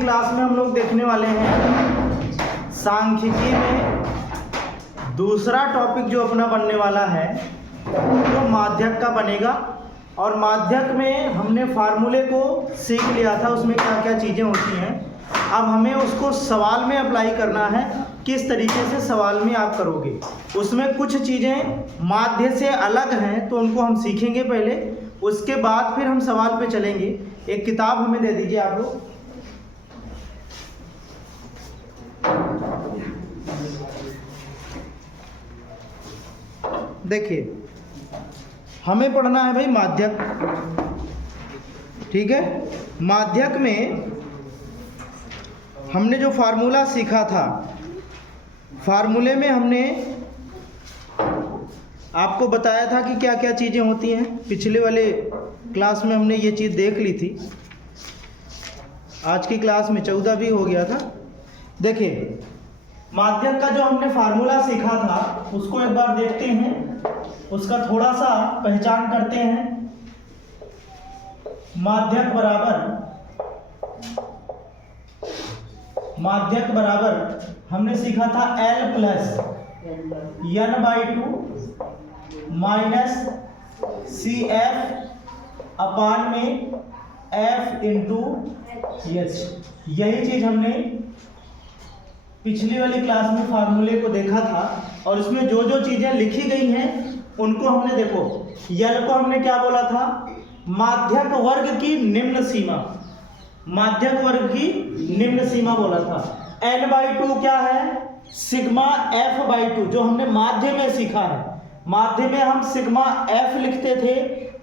Class में हम लोग देखने वाले हैं सांख्यिकी में दूसरा टॉपिक जो अपना बनने वाला है वो माध्यक का बनेगा। और माध्यक में हमने फार्मूले को सीख लिया था, उसमें क्या क्या चीज़ें होती हैं। अब हमें उसको सवाल में अप्लाई करना है, किस तरीके से सवाल में आप करोगे। उसमें कुछ चीज़ें माध्य से अलग हैं तो उनको हम सीखेंगे पहले, उसके बाद फिर हम सवाल पे चलेंगे। एक किताब हमें दे दीजिए आप लोग। देखिए, हमें पढ़ना है भाई माध्यक, ठीक है। माध्यक में हमने जो फार्मूला सीखा था, फार्मूले में हमने आपको बताया था कि क्या क्या चीज़ें होती हैं। पिछले वाले क्लास में हमने ये चीज़ देख ली थी, आज की क्लास में 14 भी हो गया था। देखिए, माध्यक का जो हमने फार्मूला सीखा था उसको एक बार देखते हैं, उसका थोड़ा सा पहचान करते हैं। माध्यक बराबर हमने सीखा था L plus n/2 minus CF अपान में F इंटू H। यही चीज हमने पिछली वाली क्लास में फार्मूले को देखा था, और उसमें जो जो चीजें लिखी गई हैं उनको हमने देखो। यल को हमने क्या बोला था? माध्यक वर्ग की निम्न सीमा, माध्यक वर्ग की निम्न सीमा बोला था। n/2 क्या है? सिग्मा f/2, जो हमने माध्य में सीखा है। माध्य में हम सिग्मा f लिखते थे,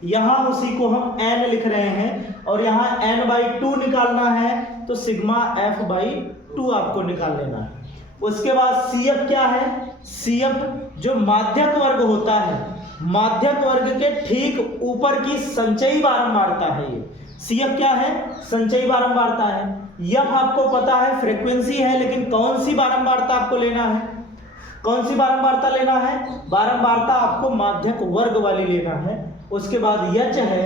यहाँ उसी को हम n लिख रहे हैं, और यहाँ n/2 निकालना है तो सिग्मा f/2 आपको निकाल लेना है। उसके बाद CF क्या है? CF जो माध्यक वर्ग होता है, माध्यक वर्ग के ठीक ऊपर की संचयी बारंबारता है। ये CF क्या है? संचयी बारंबारता है। F आपको पता है फ्रीक्वेंसी है, लेकिन कौन सी बारंबारता आपको लेना है? कौन सी बारंबारता लेना है? बारंबारता आपको माध्यक वर्ग वाली लेना है। उसके बाद H है।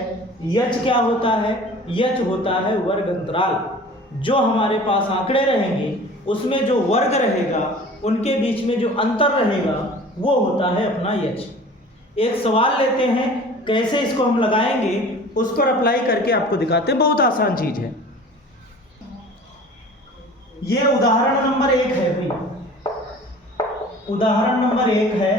H क्या होता है? H होता है वर्ग अंतराल। जो हमारे पास आंकड़े रहेंगे उसमें जो वर्ग रहेगा, उनके बीच में जो अंतर रहेगा, वो होता है अपना H। एक सवाल लेते हैं, कैसे इसको हम लगाएंगे उस पर अप्लाई करके आपको दिखाते हैं। बहुत आसान चीज है। ये उदाहरण नंबर 1 है भाई, उदाहरण नंबर 1 है,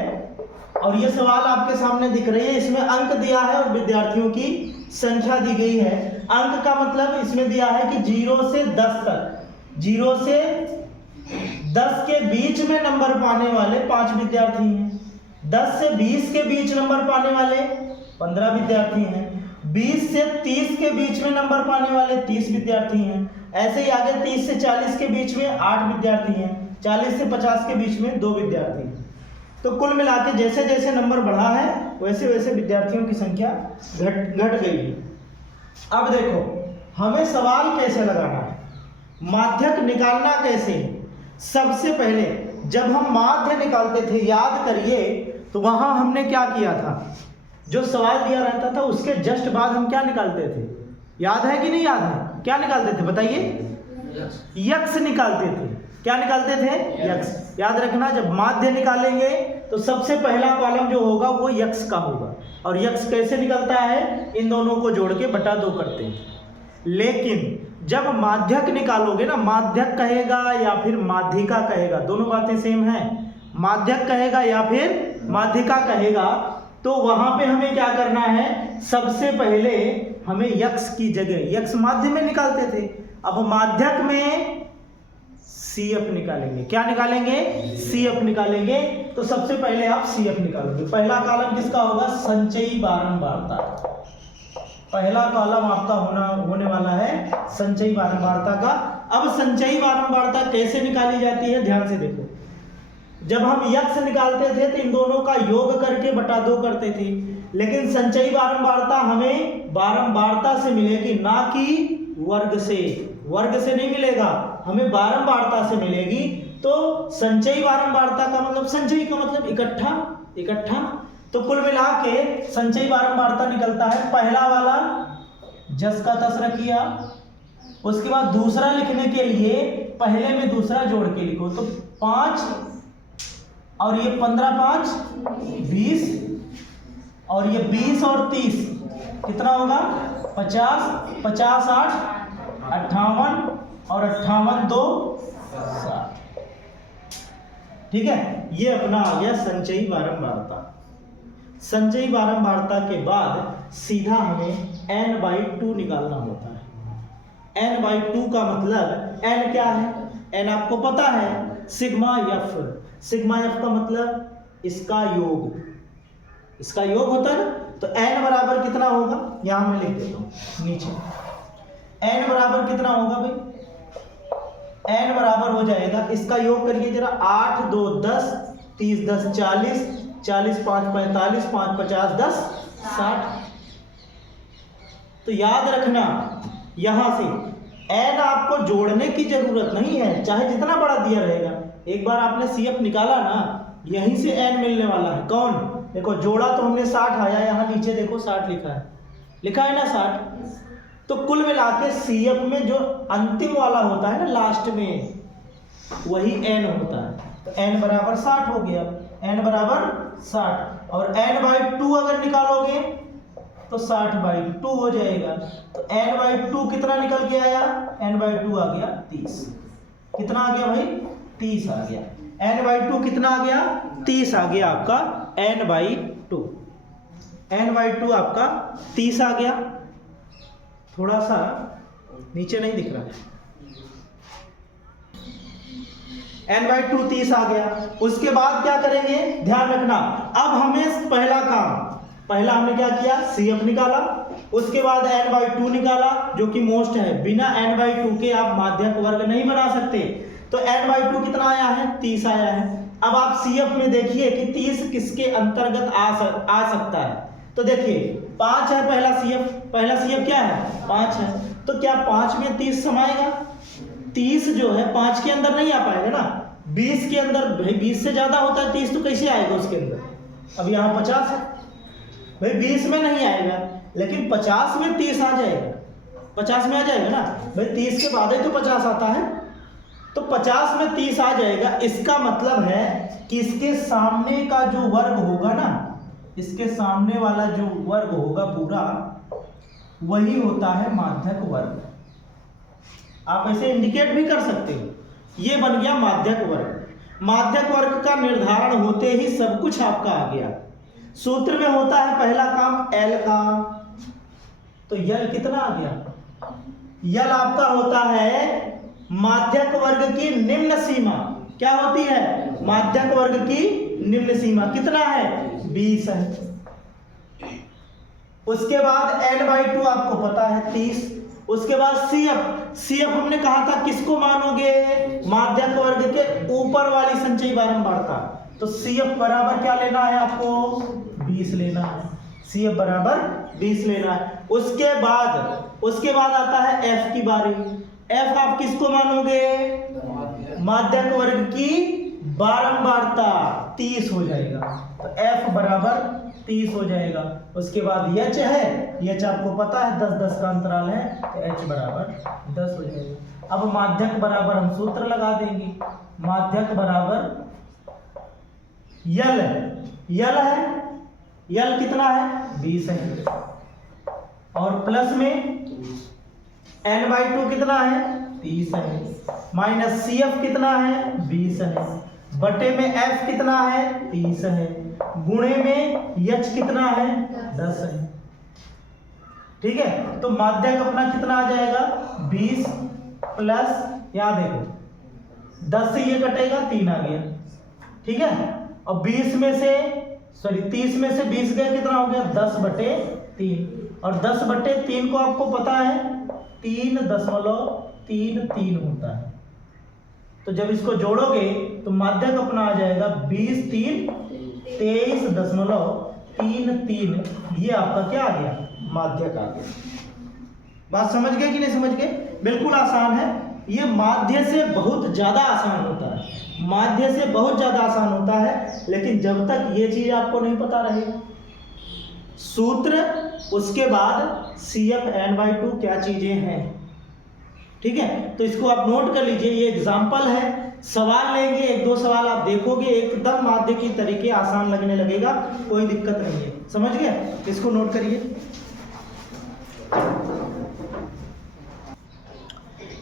और ये सवाल आपके सामने दिख रही है। इसमें अंक दिया है और विद्यार्थियों की संख्या दी गई है। अंक का मतलब इसमें दिया है कि 0 से 10 तक, 0 से 10 के बीच में नंबर पाने वाले 5 विद्यार्थी हैं। 10 से 20 के बीच नंबर पाने वाले 15 विद्यार्थी हैं। 20 से 30 के बीच में नंबर पाने वाले 30 विद्यार्थी हैं। ऐसे ही आगे 30 से 40 के बीच में 8 विद्यार्थी हैं। 40 से 50 के बीच में 2 विद्यार्थी हैं। तो कुल मिला के जैसे जैसे नंबर बढ़ा है वैसे वैसे विद्यार्थियों की संख्या घट गई है। अब देखो, हमें सवाल कैसे लगाना है, माध्यक निकालना कैसे है। सबसे पहले जब हम माध्य निकालते थे, याद करिए, तो वहां हमने क्या किया था? जो सवाल दिया रहता था उसके जस्ट बाद हम क्या निकालते थे? याद है कि नहीं याद है? क्या निकालते थे बताइए? यक्स निकालते थे। क्या निकालते थे? यक्स। याद रखना, जब माध्य निकालेंगे तो सबसे पहला कॉलम जो होगा वो यक्स का होगा। और यक्स कैसे निकलता है? इन दोनों को जोड़ के बटा 2 करते हैं। लेकिन जब माध्यक निकालोगे ना, माध्यक कहेगा या फिर माध्यिका कहेगा, दोनों बातें सेम हैं। माध्यक कहेगा या फिर माध्यिका कहेगा, तो वहां पे हमें क्या करना है? सबसे पहले हमें यक्स की जगह, यक्स माध्य में निकालते थे, अब माध्यक में CF निकालेंगे। क्या निकालेंगे? CF निकालेंगे। तो सबसे पहले आप CF निकालोगे। पहला कॉलम किसका होगा? संचयी बारंबारता। पहला कॉलम आपका होने वाला है संचयी बारंबारता का। अब संचयी बारंबारता कैसे निकाली जाती है, ध्यान से देखो। जब हम यक्स निकालते थे तो इन दोनों का योग करके बटा 2 करते थे, लेकिन संचयी बारंबारता हमें बारंबारता से मिलेगी, ना कि वर्ग से। वर्ग से नहीं मिलेगा, हमें बारंबारता से मिलेगी। तो संचयी बारंबारता का मतलब, संचयी का मतलब इकट्ठा। तो कुल मिला के संचयी बारंबारता निकलता है, पहला वाला जस का तस रखिए आप, उसके बाद दूसरा लिखने के लिए पहले में दूसरा जोड़ के लिखो, तो 5 और ये 15 5 20 और ये 20 और 30 कितना होगा 50, 50 8 58 और 58 2 60। ठीक है, ये अपना आ गया संचयी बारंबारता। संचयी बारंबारता के बाद सीधा हमें n/2 निकालना होता है। n/2 का मतलब n क्या है, n आपको पता है सिग्मा एफ। सिग्मा एफ का मतलब इसका योग, इसका योग होता है ना, तो n बराबर कितना होगा, यहां मैं लिख देता हूं नीचे। n बराबर कितना होगा भाई, n बराबर हो जाएगा, इसका योग करिए जरा, 8 2 10 30 10 40 40 5 45 5 50 10 60। तो याद रखना यहां से n आपको जोड़ने की जरूरत नहीं है, चाहे जितना बड़ा दिया रहेगा। एक बार आपने CF निकाला ना, यहीं से n मिलने वाला है। कौन, देखो जोड़ा तो हमने 60 आया, यहाँ नीचे देखो 60 लिखा है, लिखा है ना 60। तो कुल मिला के CF में जो अंतिम वाला होता है ना लास्ट में, वही n होता है। तो n बराबर 60 हो गया, n बराबर 60। और n/2 अगर निकालोगे तो 60/2 हो जाएगा। तो n/2 कितना निकल के आया, n/2 आ गया 30। कितना आ गया भाई, 30 आ गया। n/2 कितना आ गया, 30 आ गया आपका n/2। n/2 आपका 30 आ गया। थोड़ा सा नीचे नहीं दिख रहा है, n/2 30 आ गया। उसके बाद क्या करेंगे, ध्यान रखना, अब हमें पहला काम, पहला हमने क्या किया, CF निकाला, उसके बाद n/2 निकाला जो कि मोस्ट है। बिना n/2 के आप माध्यक वर्ग नहीं बना सकते। तो n/2 कितना आया है, 30 आया है। अब आप CF में देखिए कि 30 किसके अंतर्गत आ सकता है। तो देखिए 5 है पहला CF, पहला CF क्या है, 5 है। तो क्या 5 में 30 समाएगा, 30 जो है 5 के अंदर नहीं आ पाएगा ना, 20 के अंदर, भाई 20 से ज्यादा होता है 30, तो कैसे आएगा उसके अंदर। अब यहाँ 50 है भाई, 20 में नहीं आएगा, लेकिन 50 में 30 आ जाएगा, 50 में आ जाएगा ना भाई, 30 के बाद ही तो 50 आता है। तो 50 में 30 आ जाएगा। इसका मतलब है कि इसके सामने का जो वर्ग होगा ना, इसके सामने वाला जो वर्ग होगा पूरा, वही होता है माध्यक वर्ग। आप ऐसे इंडिकेट भी कर सकते हो, ये बन गया माध्यक वर्ग। माध्यक वर्ग का निर्धारण होते ही सब कुछ आपका आ गया। सूत्र में होता है पहला काम L का, तो L कितना आ गया, L आपका होता है माध्यक वर्ग की निम्न सीमा। क्या होती है, माध्यक वर्ग की निम्न सीमा कितना है, 20 है। उसके बाद n/2 आपको पता है 30। उसके बाद CF हमने कहा था किसको मानोगे, माध्यक वर्ग के ऊपर वाली संचयी बारंबारता। तो CF बराबर क्या लेना है आपको, 20 लेना है। CF बराबर 20 लेना है। उसके बाद आता है F की बारी। F आप किसको मानोगे, माध्यक वर्ग की बारंबारता 30 हो जाएगा। तो F बराबर 30 हो जाएगा। उसके बाद H है, H आपको पता है 10-10 का अंतराल है, तो H बराबर 10 हो जाएगा। अब माध्यक बराबर हम सूत्र लगा देंगे, माध्यक बराबर L है, L कितना है, 20 है। और प्लस में n/2 कितना है, 30 है। माइनस CF कितना है, 20 है। बटे में F कितना है, 30 है। गुणे में H कितना है, 10 है। ठीक है, तो माध्यक अपना कितना आ जाएगा, 20 प्लस, यहां देखो 10 से ये कटेगा, 3 आ गया। ठीक है, और 20 में से 30 में से 20 गया, कितना हो गया, 10/3। और 10/3 को आपको पता है 3.33 होता है। तो जब इसको जोड़ोगे तो माध्यक अपना आ जाएगा 20 3 23.33। ये आपका क्या आ गया, माध्यक आ गया। बात समझ गए कि नहीं समझ गए, बिल्कुल आसान है। ये माध्य से बहुत ज्यादा आसान होता है, माध्य से बहुत ज्यादा आसान होता है। लेकिन जब तक ये चीज आपको नहीं पता रहेगी, सूत्र, उसके बाद CF n/2 क्या चीजें हैं, ठीक है, तो इसको आप नोट कर लीजिए, ये एग्जाम्पल है। सवाल लेंगे, एक दो सवाल आप देखोगे, एकदम माध्य की तरीके आसान लगने लगेगा, कोई दिक्कत नहीं है, समझ गए? इसको नोट करिए।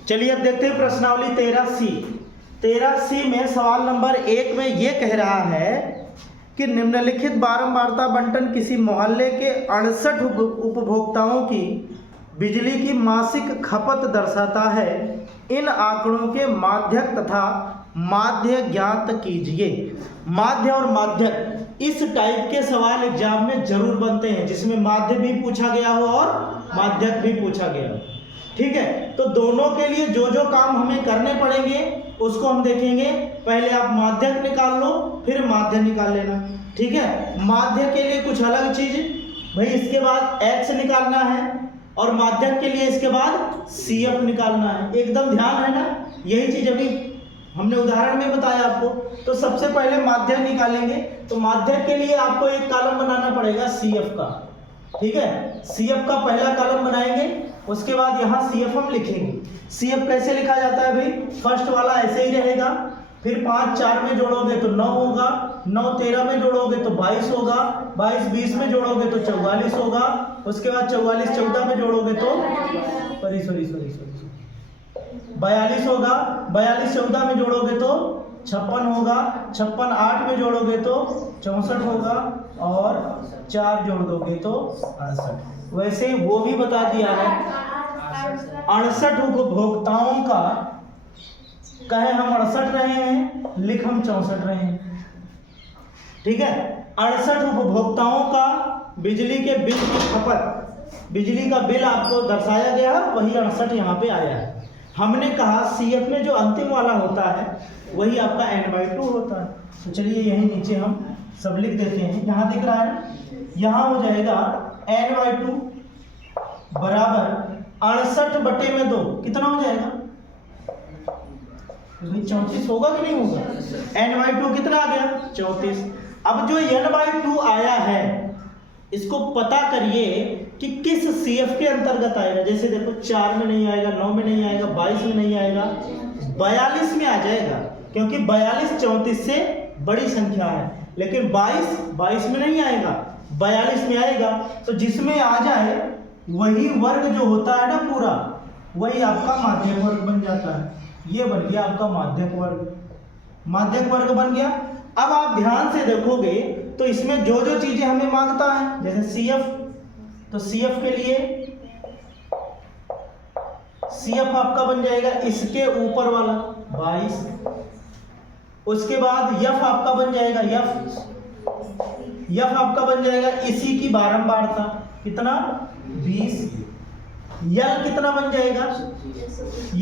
चलिए अब देखते हैं प्रश्नावली 13C। 13C में सवाल नंबर 1 में ये कह रहा है कि निम्नलिखित बारंबारता बंटन किसी मोहल्ले के 68 उपभोक्ताओं की बिजली की मासिक खपत दर्शाता है। इन आंकड़ों के माध्यक तथा माध्य ज्ञात कीजिए। माध्य और माध्यक इस टाइप के सवाल एग्जाम में जरूर बनते हैं, जिसमें माध्य भी पूछा गया हो और माध्यक भी पूछा गया हो। ठीक है, तो दोनों के लिए जो जो काम हमें करने पड़ेंगे उसको हम देखेंगे। पहले आप माध्यक निकाल लो, फिर माध्य निकाल लेना। ठीक है, माध्य के लिए कुछ अलग चीज भाई, इसके बाद x निकालना है, और माध्यक के लिए इसके बाद CF निकालना है। एकदम ध्यान है ना, यही चीज अभी हमने उदाहरण में बताया आपको। तो सबसे पहले माध्यक निकालेंगे, तो माध्यक के लिए आपको एक कॉलम बनाना पड़ेगा CF का। ठीक है, CF का पहला कॉलम बनाएंगे, उसके बाद यहाँ CF हम लिखेंगे। CF कैसे लिखा जाता है भाई? फर्स्ट वाला ऐसे ही रहेगा, फिर 5 4 में जोड़ोगे तो 9 होगा, 9 13 में जोड़ोगे तो 22 होगा, 22 20 में जोड़ोगे तो 44 होगा, उसके बाद 44 14 में जोड़ोगे तो 42 होगा, 42 14 में जोड़ोगे तो 56 होगा, 56 8 में जोड़ोगे तो 64 होगा, और 4 जोड़ दोगे तो 68। वैसे वो भी बता दिया है 68 उपभोक्ताओं का, कहे हम 68 रहे हैं, लिख हम 64 रहे हैं। ठीक है, 68 उपभोक्ताओं का बिजली के बिल की खपत, बिजली का बिल आपको दर्शाया गया है, वही 68 यहाँ पे आया है। हमने कहा CF में जो अंतिम वाला होता है वही आपका n/2 होता है। तो चलिए यही नीचे हम सब लिख देते हैं। यहाँ दिख रहा है, यहाँ हो जाएगा n/2 बराबर 68/2, कितना हो जाएगा? 34 होगा कि नहीं होगा? n/2 कितना आ गया? 34। अब जो n/2 आया है, इसको पता करिए कि किस CF के अंतर्गत आएगा। जैसे देखो 4 में नहीं आएगा, 9 में नहीं आएगा, 22 में नहीं आएगा, 42 में आ जाएगा, क्योंकि 42 34 से बड़ी संख्या है। लेकिन 22 में नहीं आएगा, 42 में आएगा। तो जिसमें आ जाए वही वर्ग जो होता है ना पूरा, वही आपका माध्यक वर्ग बन जाता है। ये बन गया आपका माध्यक वर्ग, माध्यक वर्ग बन गया। अब आप ध्यान से देखोगे तो इसमें जो जो चीजें हमें मांगता है, जैसे CF, तो CF के लिए CF आपका बन जाएगा इसके ऊपर वाला 22, उसके बाद F आपका बन जाएगा F आपका बन जाएगा इसी की बारंबारता, कितना? 20। L कितना बन जाएगा? L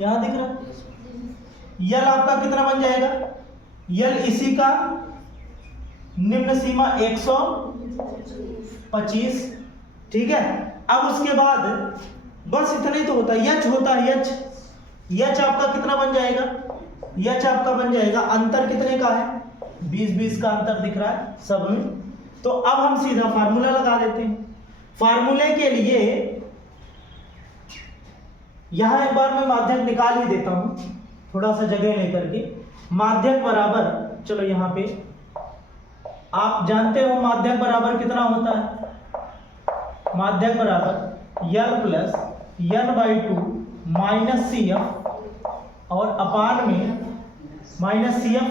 यहां दिख रहा है, L आपका कितना बन जाएगा? L इसी का निम्न सीमा 125। ठीक है, अब उसके बाद बस इतना ही तो होता है, H होता है, H आपका कितना बन जाएगा? H आपका बन जाएगा, अंतर कितने का है? 20 का अंतर दिख रहा है सब में। तो अब हम सीधा फार्मूला लगा देते हैं। फार्मूले के लिए यहां एक बार मैं माध्यक निकाल ही देता हूं, थोड़ा सा जगह लेकर के। माध्यक बराबर, चलो यहाँ पे आप जानते हो माध्यक बराबर कितना होता है? माध्यक बराबर L plus n/2 minus CF, और अपान में माइनस CF,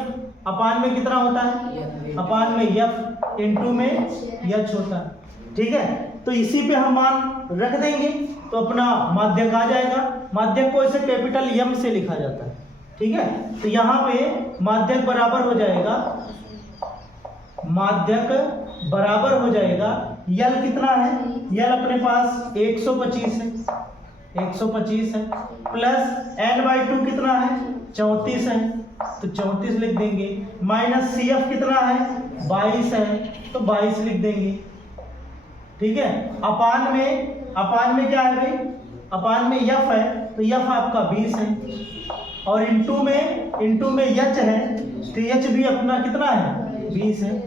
अपान में कितना होता है? अपान में F, इनटू में H होता है। ठीक है, तो इसी पे हम मान रख देंगे तो अपना माध्यक आ जाएगा। माध्यक को ऐसे कैपिटल M से लिखा जाता है। ठीक है, तो यहाँ पे माध्यक बराबर हो जाएगा, माध्यक बराबर हो जाएगा, L कितना है? L अपने पास 125 है, 125 है, प्लस n/2 कितना है? 34 है, तो 34 लिख देंगे, माइनस CF कितना है? 22 है, तो 22 लिख देंगे। ठीक है, अपान में क्या है भाई? अपान में F है, तो F आपका 20 है, और इनटू में H है, तो H भी अपना कितना है? 20 है।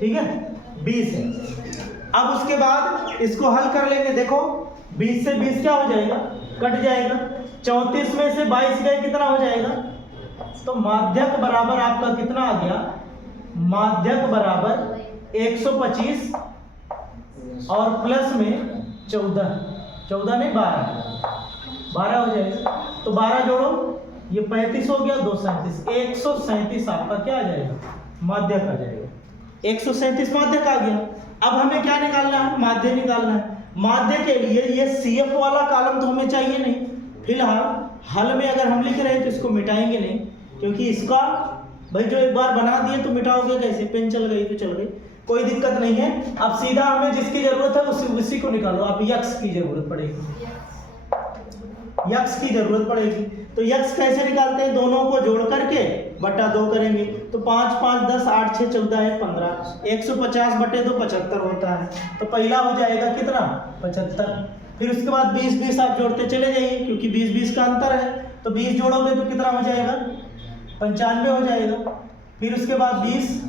ठीक है, 20 है। अब उसके बाद इसको हल कर लेंगे। देखो 20 से 20 क्या हो जाएगा? कट जाएगा। 34 में से 22 गए कितना हो जाएगा? तो माध्यक बराबर आपका कितना आ गया? माध्यक बराबर 125 और प्लस में 14 नहीं 12 हो जाएगा। तो 12 जोड़ो, ये 35 हो गया, 2 37, 137 आपका क्या आ जाएगा? माध्यक आ जाएगा। 137 माध्यक आ गया। अब हमें क्या निकालना है? माध्य निकालना है। माध्य के लिए ये CF वाला कॉलम तो हमें चाहिए नहीं फिलहाल। हल में अगर हम लिख रहे हैं तो इसको मिटाएंगे नहीं, क्योंकि इसका भाई जो एक बार बना दिए तो मिटाओगे कैसे? पेन चल गई तो चल गई, कोई दिक्कत नहीं है। अब सीधा हमें जिसकी जरूरत है उसी को निकालो। आप यक्स की जरूरत पड़ेगी, यक्स की जरूरत पड़ेगी। तो यक्स कैसे निकालते हैं? दोनों को जोड़ करके बटा 2 करेंगे। तो 5 5 10 8 6 14 है 15, 150 बटे 2 75 होता है। तो पहला हो जाएगा कितना? 75। फिर उसके बाद 20 20 आप जोड़ते चले जाइए, क्योंकि 20 20 का अंतर है। तो 20 जोड़ोगे तो कितना हो जाएगा? 95 हो जाएगा। फिर उसके बाद 20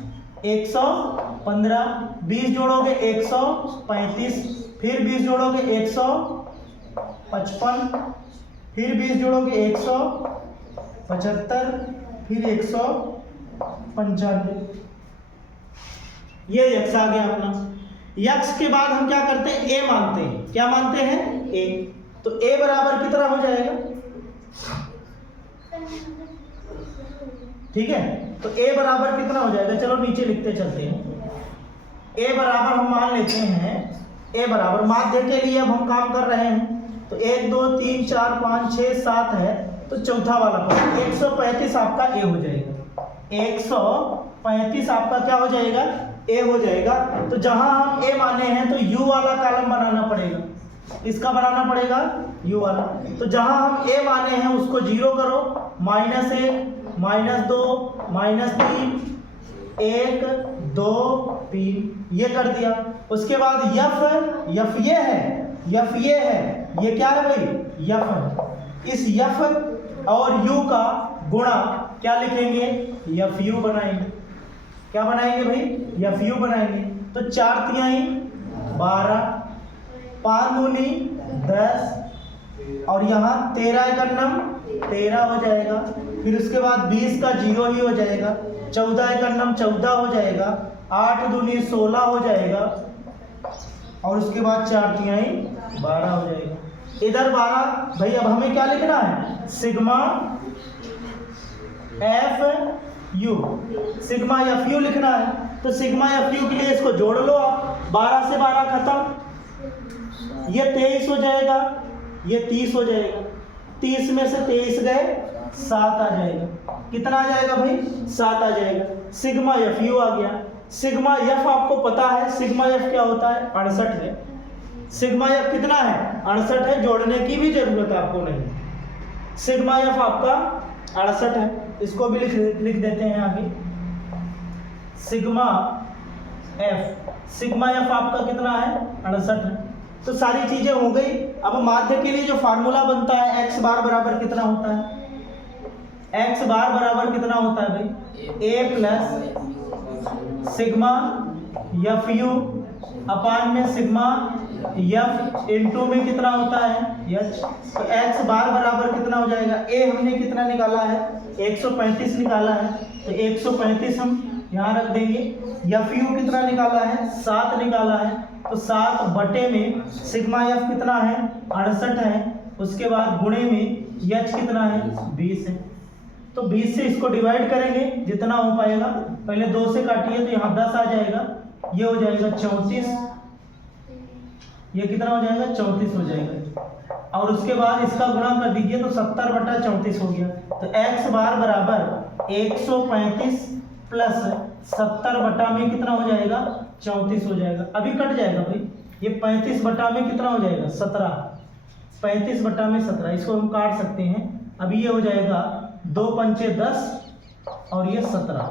115, 20 जोड़ोगे 135, फिर 20 जोड़ोगे 155, फिर 20 जोड़ोगे 175, फिर 195। ये यक्स आ गया अपना। यक्स के बाद हम क्या करते हैं? ए मानते हैं। क्या मानते हैं? ए। तो ए बराबर कितना हो जाएगा? ठीक है, तो ए बराबर कितना हो जाएगा? चलो नीचे लिखते चलते हैं। ए बराबर हम मान लेते हैं, ए बराबर माध्य के लिए अब हम काम कर रहे हैं। तो 1 2 3 4 5 6 7 है, तो चौथा वाला पॉइंट 135 आपका ए हो जाएगा। 135 आपका क्या हो जाएगा? ए हो जाएगा। तो जहां हम ए माने हैं तो यू वाला कॉलम बनाना पड़ेगा। इसका बनाना पड़ेगा यू वाला। तो जहां हम ए माने हैं उसको 0 करो, -1 -2 -3 1 2 3 ये कर दिया। उसके बाद यफ ये है, यफ ये है, ये क्या है भाई? यफ है। इस यफ और यू का गुणा क्या लिखेंगे? यफ यू बनाएंगे। क्या बनाएंगे भाई? यफ यू बनाएंगे। तो 4 तिहाई 12, 5 दूनी 10 और यहाँ 13 एकन्नम 13 हो जाएगा। फिर उसके बाद 20 का 0 ही हो जाएगा, 14 एकन्नम 14 हो जाएगा, 8 दूनी 16 हो जाएगा और उसके बाद 4 तिहाई 12 हो जाएगा। इधर 12 भाई। अब हमें क्या लिखना है? Sigma F you, sigma F you लिखना है। तो सिग्मा एफ यू के लिए इसको जोड़ लो आप। 12 से 12 खत्म, ये 23 हो जाएगा, ये 30 हो जाएगा। 30 में से 23 गए 7 आ जाएगा। कितना आ जाएगा भाई? 7 आ जाएगा। सिग्मा एफ यू आ गया। सिग्मा एफ आपको पता है, सिग्मा एफ क्या होता है? 68 है। सिग्मा एफ कितना है? 68 है। जोड़ने की भी जरूरत आपको नहीं। सिग्मा एफ आपका 68 है। इसको भी लिख देते हैं आगे। सिग्मा एफ आपका कितना है? 68 है। तो सारी चीजें हो गई। अब माध्य के लिए जो फार्मूला बनता है x बार बराबर कितना होता है? x बार बराबर कितना होता है भाई? a plus sigma F U अपान में सिग्मा एफ इंटू में कितना होता है? एच। तो x बार बराबर कितना हो जाएगा? a हमने कितना निकाला है? 135 निकाला है। तो 135 हम यहाँ रख देंगे। एफ यू कितना निकाला है? 7 निकाला है। तो 7 बटे में सिग्मा एफ कितना है? 68 है। उसके बाद गुणे में एच कितना है? 20 है। तो 20 से इसको डिवाइड करेंगे जितना हो पाएगा। पहले 2 से काटिए तो यहाँ 10 आ जाएगा, ये हो जाएगा 34, ये कितना हो जाएगा? 34 हो जाएगा। और उसके बाद इसका गुणा कर दीजिए तो 70 बटा 34 हो गया। तो x बार बराबर 135 प्लस 70 बटा में कितना हो जाएगा? 34 हो जाएगा। अभी कट जाएगा भाई। ये 35 बटा में कितना हो जाएगा? 17। 35 बटा में 17, इसको हम काट सकते हैं। अभी ये हो जाएगा 2 पंचे 10 और ये 17।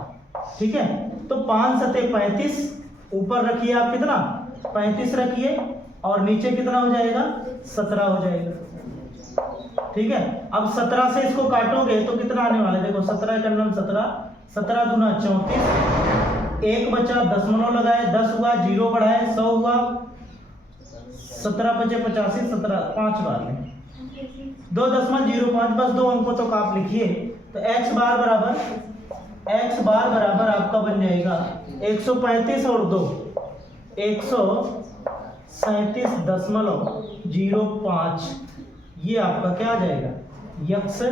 ठीक है, तो 5 सते 35, ऊपर रखिए आप कितना? 35 रखिए और नीचे कितना हो जाएगा? 17 हो जाएगा। ठीक है, अब 17 से इसको काटोगे तो कितना आने वाला है? देखो 17 का नाम 17, 17 दूना 34, 1 बचा, दशमलव लगाए 10 हुआ, 0 बढ़ाए 100 हुआ, 17 बचे 85, 17 5 बार में 2.05, बस 2 अंकों तक आप लिखिए। तो x बार बराबर आपका बन जाएगा 135 और 2 137.05। ये आपका क्या आ जाएगा, यक्ष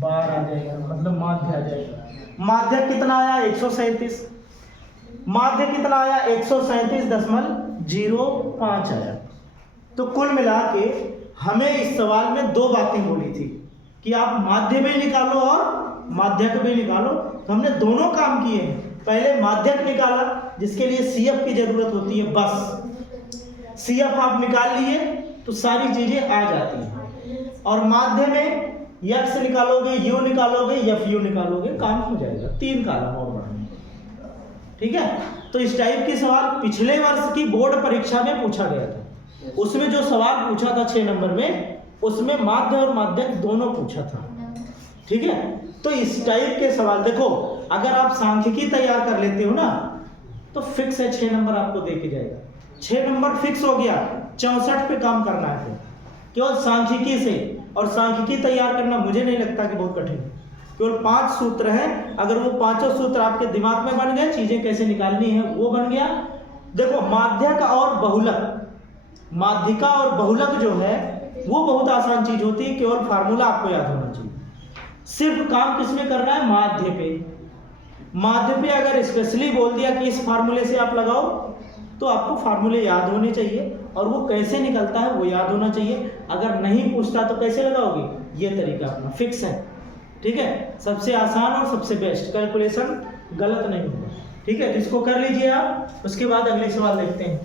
बार आ जाएगा, मतलब माध्य आ जाएगा। माध्य कितना आया 137, माध्य कितना आया 137.05 आया। तो कुल मिला के हमें इस सवाल में दो बातें बोली थी कि आप माध्य भी निकालो और माध्यक भी निकालो। तो हमने दोनों काम किए हैं। पहले माध्यक निकाला जिसके लिए CF की जरूरत होती है, बस CF आप निकाल लिए तो सारी चीजें आ जाती हैं। और माध्य में यक्ष निकालोगे, यू निकालोगे, FU निकालोगे, काम हो जाएगा। 3 कॉलम और बढ़ाएंगे, ठीक है। तो इस टाइप के सवाल पिछले वर्ष की बोर्ड परीक्षा में पूछा गया था। उसमें जो सवाल पूछा था 6 नंबर में, उसमें माध्य और माध्यक दोनों पूछा था, ठीक है। तो इस टाइप के सवाल देखो, अगर आप सांख्यिकी तैयार कर लेते हो ना तो फिक्स है 6 नंबर आपको दे के जाएगा। 6 नंबर फिक्स हो गया, 64 पे काम करना है फिर केवल सांख्यिकी से। और सांख्यिकी तैयार करना मुझे नहीं लगता कि बहुत कठिन है। केवल 5 सूत्र हैं, अगर वो 5 सूत्र आपके दिमाग में बन गए, चीजें कैसे निकालनी है वो बन गया। देखो माध्यक और बहुलक, माध्यिका और बहुलक जो है वो बहुत आसान चीज होती है, केवल फार्मूला आपको याद होना चाहिए। सिर्फ काम किसमें करना है, माध्य पे। माध्य पे अगर स्पेशली बोल दिया कि इस फार्मूले से आप लगाओ, तो आपको फार्मूले याद होने चाहिए और वो कैसे निकलता है वो याद होना चाहिए। अगर नहीं पूछता तो कैसे लगाओगे, ये तरीका अपना फिक्स है, ठीक है। सबसे आसान और सबसे बेस्ट, कैलकुलेशन गलत नहीं होगा, ठीक है। इसको कर लीजिए आप, उसके बाद अगले सवाल देखते हैं।